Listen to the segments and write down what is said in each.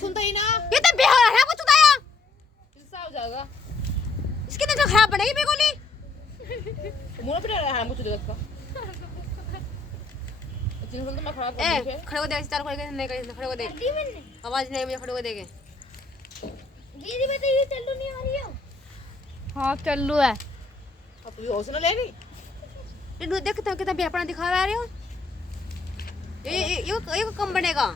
सुनता ही ना। ये तो बेहाल है कुछ बताया। किस्सा हो जाएगा। इसकी नजर खराब बनेगी बिल्कुल ही। मुंह पे रहा है मुझे देखा। जिन तो मैं खराब कर दी है। खड़े हो देख चार खड़े नहीं कर खड़े हो देख। आवाज नहीं मुझे खड़े हो देखे। दीदी मैं तो ये चल्लू नहीं आ रही हो। हाँ चल्लू है। अब तू होश ना ले गई। ये देख कितना बेपना दिखा रहे हो। ये कम बनेगा।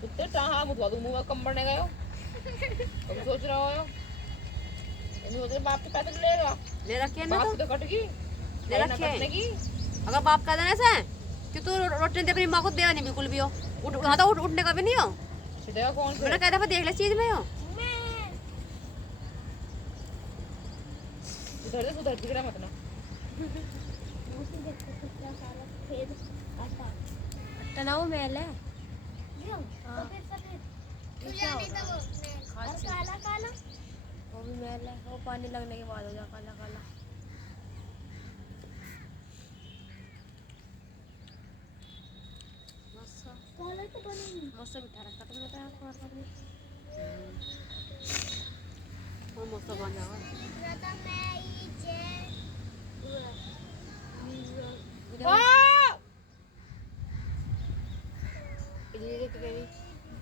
कुत्ते टाहा मुझवा दूं मुंह में कम बढ़ने गए हो। अब सोच रहा हो ये उधर बाप के पैसे लेगा। ले रखिए ना बाप तो कटेगी। ले रखिए। अगर बाप कह देना ऐसा कि तू रोटी दे अपनी माँ को देगा नहीं बिल्कुल भी हो। उठा तो उठने का भी नहीं हो। सीधा कौन से? मैंने कह दफा देख ले चीज में हो। उधर से उधर दिख रहा मत ना। तनाव मेल है। काला काला वो भी मेल है। वो पानी लगने के बाद हो जाए काला काला। मस्त बिठा रखा तुमने तो और मस्त बन जाएगा।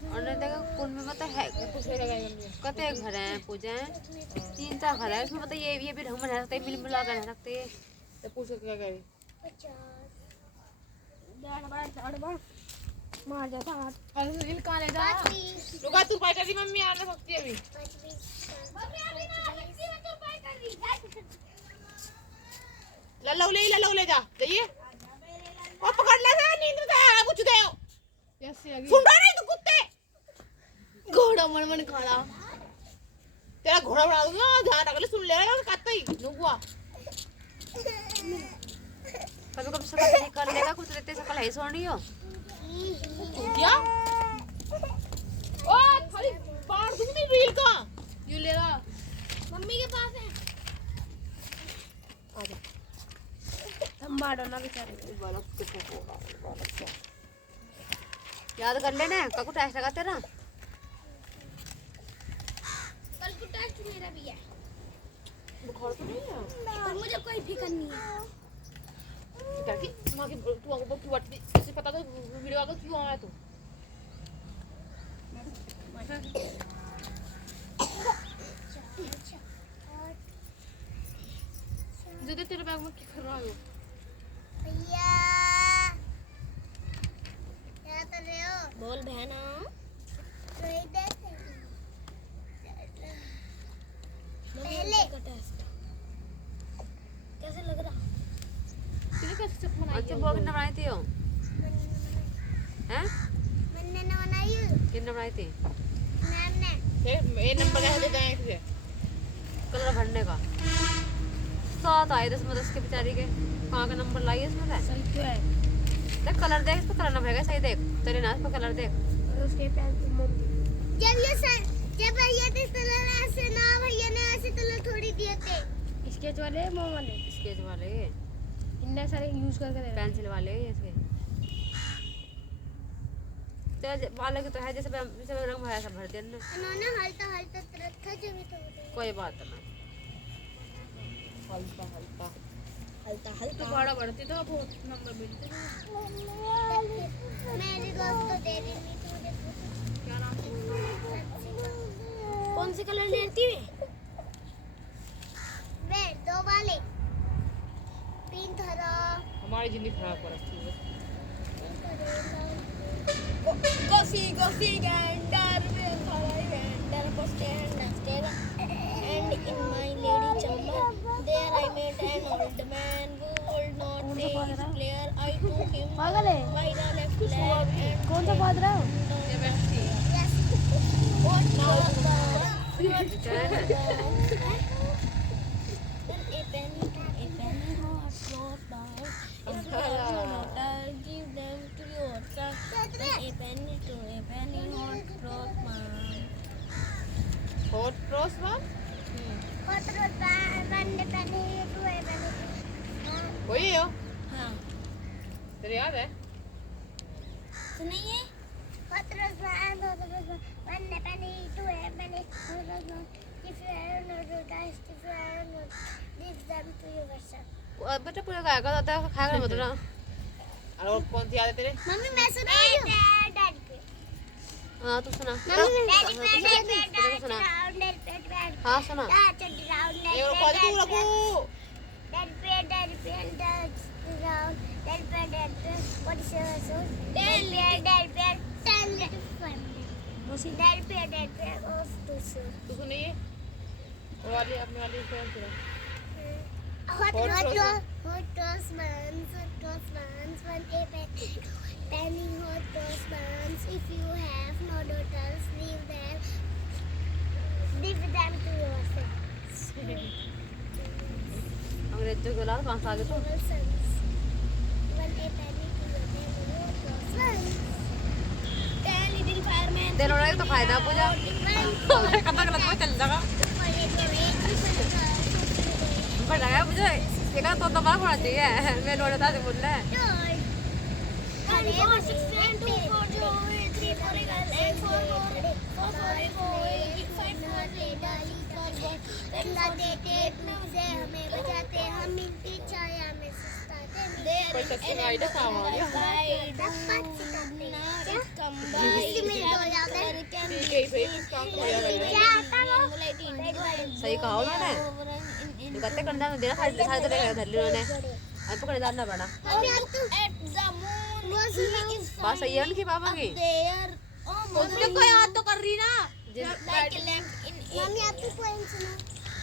और नहीं देखा कौन में पता है कते घर हैं पूजा हैं 3 घर है इसमें पता ये भी ढंग में रह सकते मिल मिला कर रह सकते हैं। तो पूछो क्या कह रही? मार जाता हाथ। दिल कहाँ ले जा? रुका तू पाई कर दी मम्मी आ ना सकती अभी। लल्ला ले जा जाइए। और पकड़ ले से नींद में है कुछ दे। सुन रहा नहीं तू कुत्ते? घोड़ा मन मन खाला। तेरा घोड़ा बना दूंगा ध्यान रख ले सुन ले रहा कत्ता ही नुगुआ। कभी कभी सकल कर लेगा कुछ रहते सकल है सोनी हो। क्या? ओ थाली पार दूंगी रील का। यू ले रहा। मम्मी के पास है। आजा। हम मारो ना बेचारे। याद कर लेना काकू टेस्ट लगा तेरा। कल को टेस्ट मेरा भी है। बुखार तो नहीं है? पर मुझे कोई फिक्र नहीं है। क्या कि मां की तू आगे क्यों बैठी इसे पता तो वीडियो आगे क्यों आया तू? दीदी तेरे बैग में क्या कर रहा है? भैया क्या कर रहे हो? बोल बहना। पहले कैसे लग रहा? तेरे कैसे चक बनाई? अच्छा वो कितना बनाई थी हो? हैं? मैंने ना बनाई। कितना बनाई थी? मैंने ये नंबर है दे दें तुझे। कलर भरने का 7 आए 10 के बेचारी के कहाँ का नंबर लाई है इसमें से? सही क्यों है? देख कलर देख इस पे कलर नंबर है सही देख तेरे नाम पे कलर देख। और उसके पैर जब भैया ने कलर ऐसे ना भैया ने ऐसे कलर थोड़ी दिए थे। स्केच वाले मोम वाले स्केच वाले इतने सारे यूज करके दे रहे हैं। पेंसिल वाले इसके तेरे वाले के तो है जैसे रंग भरा सब भर देना। उन्होंने हल्का हल्का रखा जो भी तो कोई बात नहीं हल्का हल्का तो बड़ा बढ़ती तो बहुत नंबर मिलते हैं। मेरी दोस्त तो दे रही नहीं थी मुझे। क्या नाम है? कौन सी कलर लेती है? वे 2 वाले पिंक हरा। हमारी जिंदगी खराब कर रखी है। Gossy gander with high gander for stand and stare. And in my lady chamber, there I met an old man who would not take his player. I took him पागल है by the left leg and कौन सा बात रहा हो? ये बैठती है। yes. What now? A penny hot drop down. If you have no daughter, give them to your son. A penny to a penny hot drop man. Hot cross one? Hot drop man, a penny to a penny. वही है। हाँ. तेरे याद है? सुनिए hot rose man, one penny, two penny, hot rose man. If you are not guys, if you are not, give them to your worship. बेटा पूरा गाएगा तो खाएगा मत ना। और कौन सी याद है तेरे? मम्मी मैं सुना रही हूँ। डैड पे। हाँ तू सुना। डैडी सुना। पे। हाँ सुना। ये और कौन सी तू रखो? Dad पे what is your soul? Dad पे 10 little fun. Dad पे off to soul. तू सुनिए। और वाली अपने वाली कौन सी? Hot toast buns, one a penny hot toast buns. If you have no daughters, give them to yourself. अंग्रेजों के लाल कहाँ से आ गए तुम? Sons. One a penny to your hot toast buns. 10 little firemen. तेल उड़ाएगा तो फायदा पूजा। मेरे कथा गलत में चल जाएगा। बड़ा है मुझे ये का तो दबा होना चाहिए मैं लोड़ा था बोल रहा है हमें बचाते हम मिलती छाया में कोई सच्ची आइडिया था हमारी। ठीक है फिर काम हो जाएगा। सही कहा उन्होंने ये कहते कंधा में देना साइड साइड तो धर ली उन्होंने अब पकड़े डालना पड़ा बात सही है उनकी पापा की उसको याद तो कर रही ना। मम्मी आपको पोएम सुना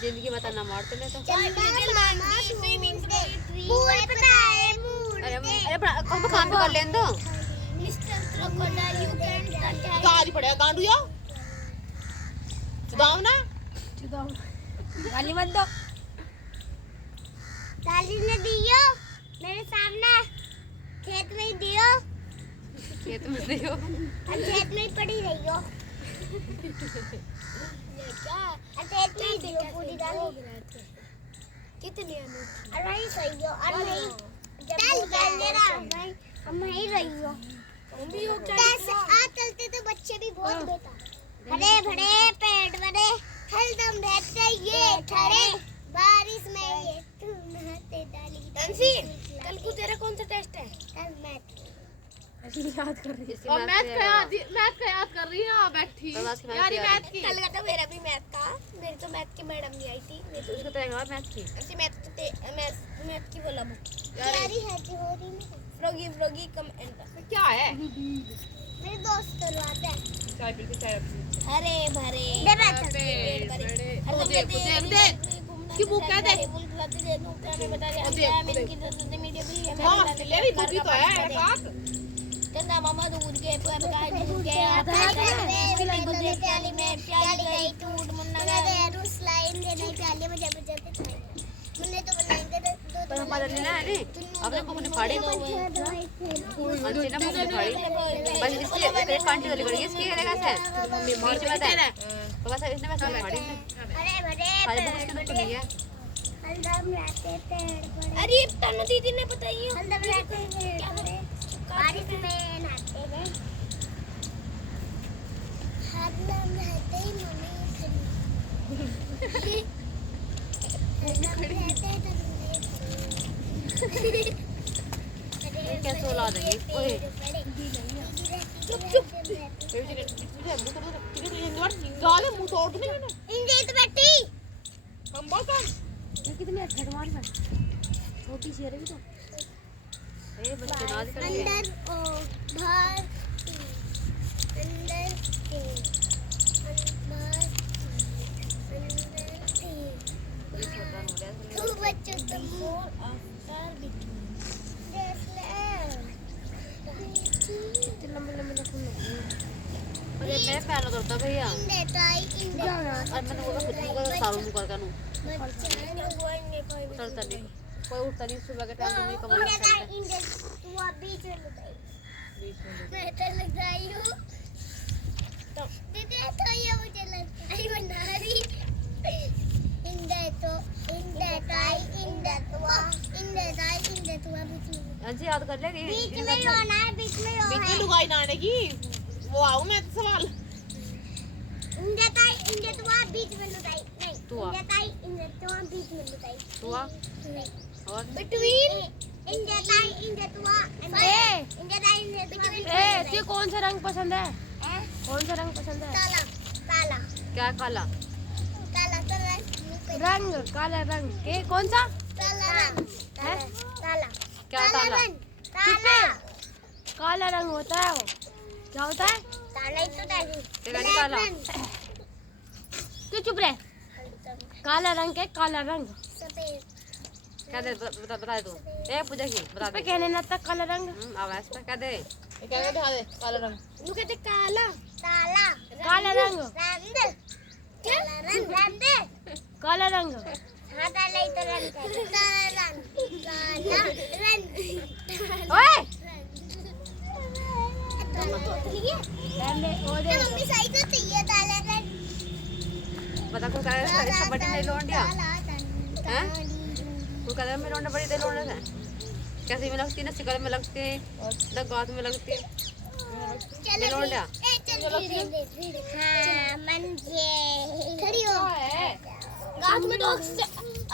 जिंदगी में तना मारते नहीं तो मूड पता है मूड अरे कौन काम कर लें तो mister crocodile you can touch गाड़ी पड़ेगा गांडू या चुदाव ना गाली मत दो दादी ने दियो मेरे सामने खेत में ही दियो खेत में दियो और खेत में ही पड़ी रही हो ये क्या खेत में ही दियो पूरी दादी कितनी अनोखी और वही सही हो और नहीं जब मेरा हम वही रही हो कैसे आ चलते तो बच्चे भी बहुत बेटा हरे भरे पेड़ बड़े हरदम रहते ये ठहरे बारिश में ये तुम नहाते डाली तंसीर कल को तेरा कौन सा टेस्ट है कल मैथ याद कर रही और मैथ का याद कर रही है ना बैठी यार मैथ की कल का तो मेरा भी मैथ था मेरी तो मैथ की मैडम भी आई थी उसको तो एक मैथ की ऐसी मैथ की बोला बुक यारी है जो हो रही है फ्रॉगी कम एंटर क्या है? मेरे दोस्त करवाते हैं चाय पी के चाय हरे भरे देख की बुक क्या दे? हाँ ले भी बुक ही तो है काक गंगा मामा दूर के तो अब गाय दूर के प्याली में प्याली गई टूट मुन्ना गए रूस लाइन देने प्याली में जब मुन्ने तो बनाएंगे पर हमारा लेना है नहीं अपने बुक ने फाड़ी अच्छी ना बुक ने फाड़ी बस इसलिए एक कांटी वाली करेगी इसकी करेगा सर बीच में है तो बस इसने बस फाड़ी अरे बड़े सारी बुक इसके अंदर नहीं है हल्दम रहते पेड़ पर अरे तनु दीदी ने बताइए हल्दम रहते क्या करे बारिश में नहाते हैं हल्दम रहते ही मम्मी खड़ी हल्दम रहते कैसे औलाद है ये ओए चुप गाले मुंह तोड़ दूंगी मैंने इंजेत बैठी हम बहुत कम ये कितनी एडवांस है छोटी सी है भी तो ए बच्चे नाच करेंगे अंदर ओ बाहर अंदर के बाहर अंदर के तू बच्चों तुम आफ्टर बिटवीन देख ले इतने लंबे लंबे रखूं अरे मैं पैर करता भैया इंदे ताई इंदे और मैंने बोला खुद को सारू मुकर का नु बच्चा भगवान में कोई उतरता नहीं कोई उठता नहीं सुबह के टाइम में कमर इंदे में ताई इंदे तू अब बीच में लगाई मैं तो लगाई हूँ तो दीदी तो ये मुझे लगाई बना रही इंदे ताई इंदे तुआ बीच में अंजी याद कर लेगी बीच में ही होना है बीच में ही होना है लुगाई नाने की वो आऊं मैं तो सवाल इंडिया तो वहाँ बीच में लुटाई नहीं तू आ। इंडिया तो वहाँ बीच में लुटाई तू आ नहीं और बिटवीन इंडिया तो वहाँ ए तुझे कौन सा रंग पसंद है? कौन सा रंग पसंद है? काला काला क्या काला काला काला रंग काला रंग के कौन सा? काला रंग काला क्या काला काला काला रंग होता है वो। क्या होता है? काला ही तो डाली तेरा नहीं काला तू चुप रह। काला रंग के काला रंग सफेद क्या दे बता दे तू ए पूजा की बता पे दे कहने ना तक काला रंग आवाज पे क्या दे ये क्या दिखा दे काला रंग नु कहते काला काला काला रंग रंग काला रंग काला रंग हाँ काला ही तो रंग काला रंग ओए मम्मी सही तो चाहिए काला रंग बता को क्या इसका बड़ी नहीं लोन दिया हैं को कलर में लोन बड़ी दे लोन है कैसे में लगती है ना शिकल में लगती है ना गात में लगती है चलो लोन दिया हाँ मन जे खड़ी हो गात में तो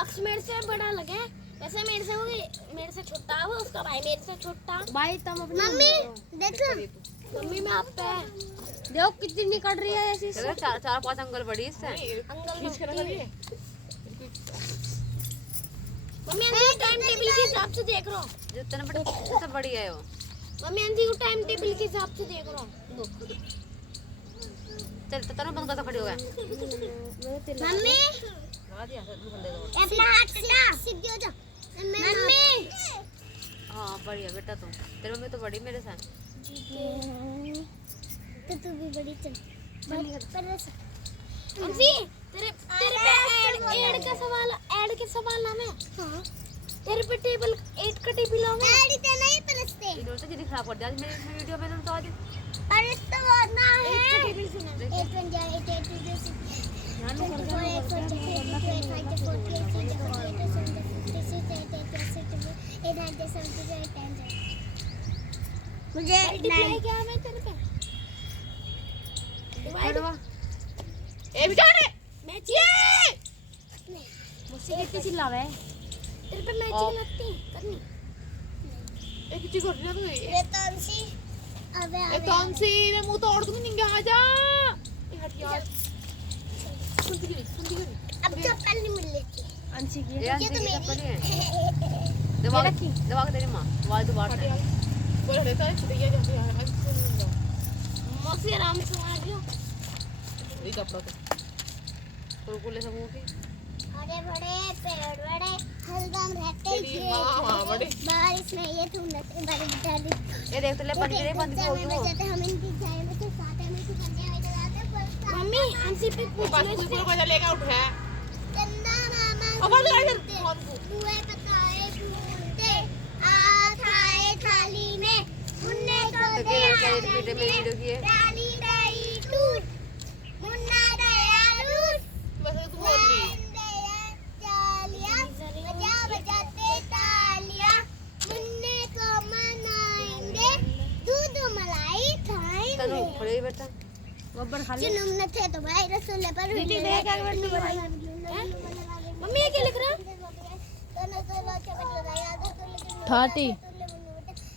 अक्स मेरे से बड़ा लगे वैसे मेरे से छोटा है वो उसका भाई मेरे से छोटा भाई तुम अपनी मम्मी देखो मम्मी में आप पे देखो कितनी निकल रही है ऐसी चलो चार पांच अंगल बड़ी इससे खींच के रखा दिए मम्मी अंजी टाइम टेबल के हिसाब से देख रहा हूँ जितने बड़े उससे बड़ी है वो मम्मी अंजी को टाइम टेबल के हिसाब से देख रहा हूँ चल तो तेरा बंद कर खड़ी हो गया मम्मी लगा दिया बंदे को अपना हाथ हटा सीधी हो जा मम्मी हाँ बड़ी है बेटा तुम तेरे मम्मी तो बड़ी मेरे साथ तो तू भी बड़ी चल अंजी तेरे पे ऐड का सवाल नाम है हाँ तेरे पे टेबल 8 का टेबल नाम है ऐड तो नहीं परस्ते इधर से जितनी खराब कर दिया आज मेरी वीडियो में तो आज अरे तो वो ना है 8 बन जाए 8 मुझे क्या मैं तेरे पे ए बिचारे मैच ये मुझसे कितनी चिल्लावे तेरे पे मैचिंग लगती करनी एक चीज कर रही है ये तानसी अबे एक कौन सी मैं मुंह तोड़ दूंगी निंगे आ जा ये हट यार सुनती क्यों अब चप्पल नहीं मिल लेती अंशी की ये ये तो अंजी मेरी है दवा दवा के तेरी माँ वाल तो बात हट है यार बोल रहता है भैया जब यार मैं सुन मौसी आराम से मार दियो ये कपड़ा तो कुरकुरे सब की बड़े बड़े पेड़ बड़े हलदम रहते तेरी माँ हाँ बड़े बारिश में ये तुम बड़ी डाली ये देख तो ले बंद करे बंद हो गई वो हम इनकी चाय में तो साथ में तो बंदे हुए जाते मम्मी अंशी पे वो बस कुछ मजा लेके उठा चंदा मामा अब बंद कर कौन को बुए पकाए फूलते आ खाए थाली में मुन्ने को तो दे क्या क्या वीडियो में वीडियो की है डाली दई टूट मुन्ना दया लूट बस तू बोल दी बजा बजाते तालियां मुन्ने को मनाएंगे दूध मलाई खाएंगे तनु खड़े ही बैठा गोबर खा ले जुनून न थे तो भाई रसोले पर दीदी देख क्या कर तू भाई मम्मी ये क्या लिख रहा ठाटी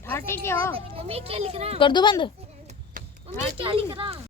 ठाटी क्या हो मम्मी क्या लिख रहा कर दो बंद मम्मी क्या लिख रहा